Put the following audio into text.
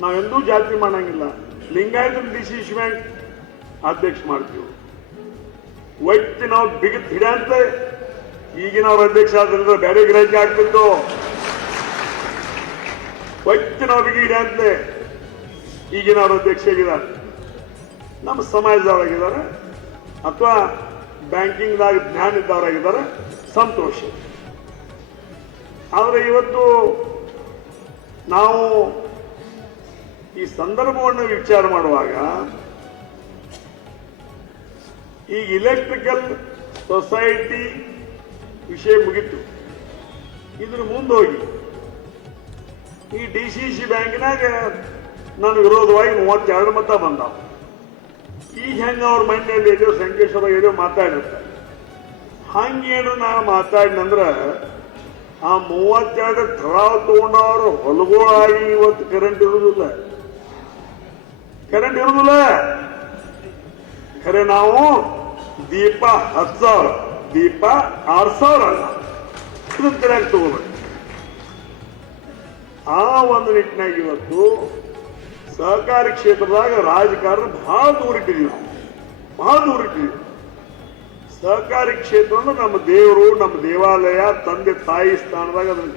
ನಾವೆಂದೂ ಜಾತಿ ಮಾಡಂಗಿಲ್ಲ. Lingayat D C ಅಧ್ಯಕ್ಷ ಮಾಡ್ತೀವಿ. ಒಟ್ಟು ನಾವು ಬಿಗಿತ್ ಹಿಡಿಯಂತ ಈಗಿನ ಅವ್ರ ಅಧ್ಯಕ್ಷ ಆದ್ರಿಂದ ಬೇರೆ ಗ್ರಹಿಕೆ ಆಗ್ತಿತ್ತು. ಒಟ್ಟು ನಾವು ಬಿಗಿ ಹಿಡಿಯಂತೆ ಈಗಿನ ಅವ್ರ ಅಧ್ಯಕ್ಷ ಆಗಿದ್ದಾರೆ. ನಮ್ಮ ಸಮಾಜದವರಾಗಿದ್ದಾರೆ. ಅಥವಾ ಬ್ಯಾಂಕಿಂಗ್ದಾಗ ಜ್ಞಾನ ಇದ್ದವರಾಗಿದ್ದಾರೆ ಸಂತೋಷ. ಆದರೆ ಇವತ್ತು ನಾವು ಸಂದರ್ಭವನ್ನು ವಿಚಾರ ಮಾಡುವಾಗ ಈ ಇಲೆಕ್ಟ್ರಿಕಲ್ ಸೊಸೈಟಿ ವಿಷಯ ಮುಗಿತು. ಇದ್ರ ಮುಂದೋಗಿ ಈ ಡಿ ಸಿ ಸಿ ಬ್ಯಾಂಕಿನಾಗ ನಾನು ವಿರೋಧವಾಗಿ ಮೂವತ್ತೆರಡು ಮತ ಬಂದಾವ. ಈ ಹೆಂಗ ಅವ್ರ ಮೈಂಡಲ್ಲಿ ಎಲ್ಲೋ ಸಂಕೇಶ್ವರ ಎಲ್ಲೋ ಮಾತಾಡಿರ್ತಾರೆ ಹಂಗೇನು ನಾನು ಮಾತಾಡಿನಂದ್ರೆ ಆ ಮೂವತ್ತೆರಡು ಥರಾವ್ ತಗೊಂಡವ್ರು ಹೊಲಗೋಳಾಗಿ ಇವತ್ತು ಕರೆಂಟ್ ಇರುವುದಿಲ್ಲ ಕರೆಂಟ್ ಇರುದಿಲ್ಲ. ಖರೆ ನಾವು ದೀಪ ಹತ್ತು ಸಾವಿರ ದೀಪ ಆರು ಸಾವಿರ ಅಲ್ಲ ತಲೆಯಾಗಿ ತಗೋಬೇಕು. ಆ ಒಂದು ನಿಟ್ಟಿನಾಗ ಇವತ್ತು ಸಹಕಾರಿ ಕ್ಷೇತ್ರದಾಗ ರಾಜಕಾರಣ ಬಹಳ ದೂರ ಇಟ್ಟಿದ್ದೀವಿ ನಾವು ಬಹಳ ದೂರ ಇಟ್ಟಿದ್ದೀವಿ ಸಹಕಾರಿ ಕ್ಷೇತ್ರ ಅಂದ್ರೆ ನಮ್ಮ ದೇವರು, ನಮ್ಮ ದೇವಾಲಯ, ತಂದೆ, ತಾಯಿ ಸ್ಥಾನದಾಗ ಅದನ್ನ